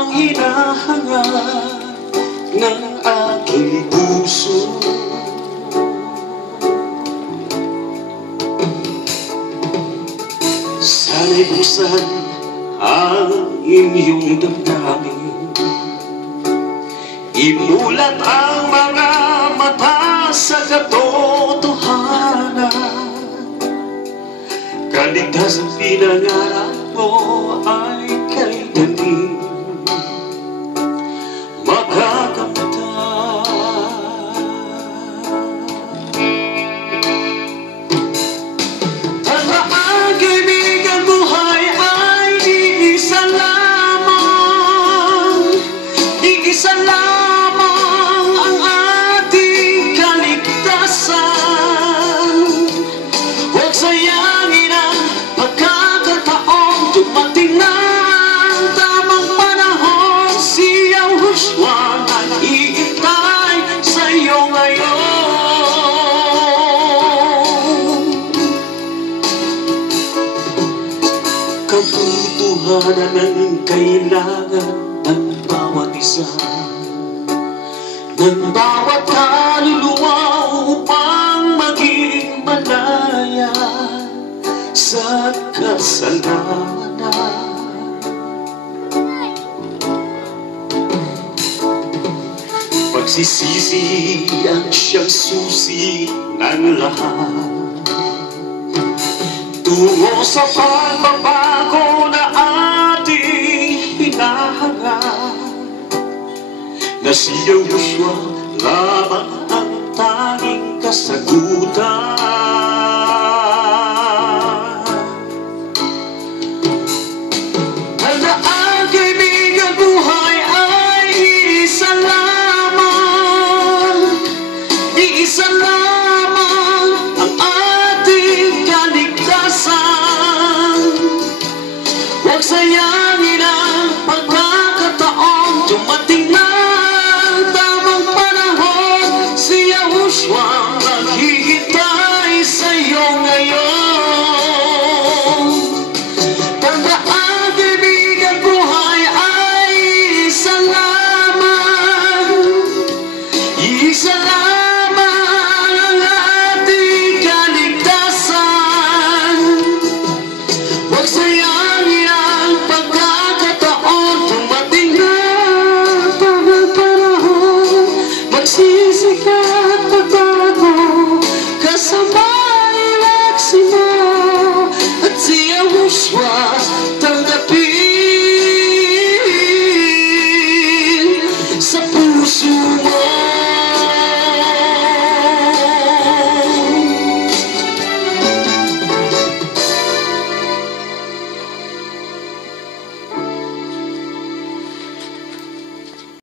ang hinahangad ng aking puso. Sana'y buksan ang inyong damdamin, imulat ang mga mata sa katotohanan. Kaligtasan pinangarap mo ay kay daling makakamtan. Tandaan, kaibigan, buhay ay iisa lamang, iisa lamang ang ating kaligtasan. Huwag sayangin ang pagkakataon, dumating na ang tamang panahon. Si Yahushua nag-iintay sa iyo ngayon. Katotohanan ang kailangan ng bawat isa, ng bawat kaluluwa upang maging malaya sa kasalanan. Pagsisisi ang siyang susi ng lahat, tungo sa pagbabago na ating hinahangad, na si Yahushua lamang ang tanging kasagutan.